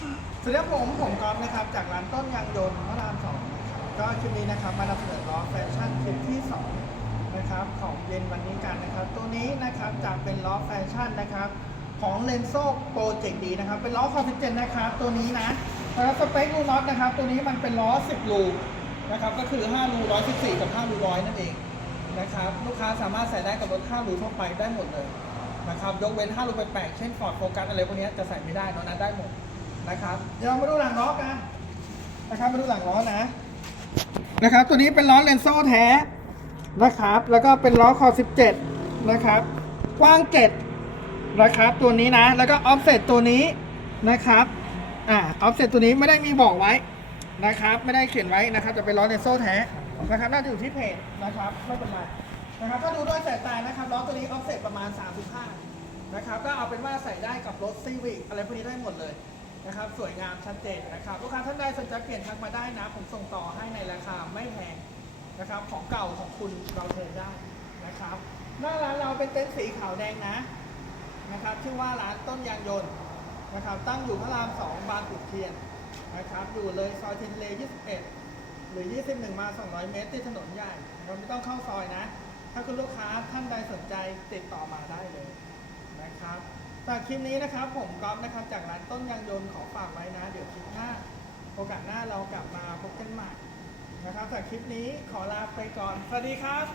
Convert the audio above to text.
สวัสดีครับผมผมก๊อฟนะครับจากร้านต้นยางยนต์พระรามสองนะครับก็คลิปนี้นะครับมานำเสนอล้อแฟชั่นคลิปที่สองนะครับของเย็นวันนี้กันนะครับ ตัวนี้นะครับจะเป็นล้อแฟชั่นนะครับของเลนโซโปรเจกต์ดีนะครับเป็นล้อคอ17นะครับตัวนี้นะนะครับสเปครูน็อตนะครับตัวนี้มันเป็นล้อ10รูนะครับก็คือ5รู114 กับ 5รูร้อยนั่นเองนะครับลูกค้าสามารถใส่ได้กับรถ5รูทั่วไปได้หมดเลยนะครับยกเว้น5รูแปลกๆเช่นฟอร์ดโฟกัสอะไรพวกนี้จะใส่ไม่ได้นอะนั้นได้หมด นะครับ เดี๋ยวเรามาดูหลังล้อกันนะครับมาดูหลังล้อนะ นะครับ ตัวนี้เป็นล้อเลนโซ่แท้นะครับ แล้วก็เป็นล้อคอ 17 นะครับ กว้างเจ็ดนะครับตัวนี้นะ แล้วก็ออฟเซตตัวนี้นะครับ อ่าออฟเซตตัวนี้ไม่ได้มีบอกไว้นะครับ ไม่ได้เขียนไว้นะครับ จะเป็นล้อเลนโซ่แท้นะครับ น่าจะอยู่ที่เพจนะครับ ไม่เป็นไรนะครับ ถ้าดูด้วยสายตานะครับล้อตัวนี้ออฟเซตประมาณ 35นะครับก็เอาเป็นว่าใส่ได้กับรถซีวิกอะไรพวกนี้ได้หมดเลย นะครับสวยงามชัดเจนนะครับลูกค้าท่านใดสนใจเปลี่ยนทักมาได้นะ ผมส่งต่อให้ในราคาไม่แพงนะครับของเก่าของคุณเราเทรนได้นะครับหน้าร้านเราเป็นเต็นท์สีขาวแดงนะนะครับชื่อว่าร้านต้นยางยนต์นะครับตั้งอยู่พระรามสองบางขุนเทียนนะครับอยู่เลยซอยเทนเล 21 หรือ 21 มา 200 เมตรที่ถนนใหญ่เราไม่ต้องเข้าซอยนะ ถ้าคุณลูกค้าท่านใดสนใจติดต่อมาได้เลยนะครับ จากคลิปนี้นะครับ ผมก๊อฟนะครับจากร้านต้นยางยนต์ขอฝากไว้นะ เดี๋ยวคลิปหน้า โอกาสหน้าเรากลับมาพบกันใหม่นะครับจากคลิปนี้ขอลาไปก่อน สวัสดีครับ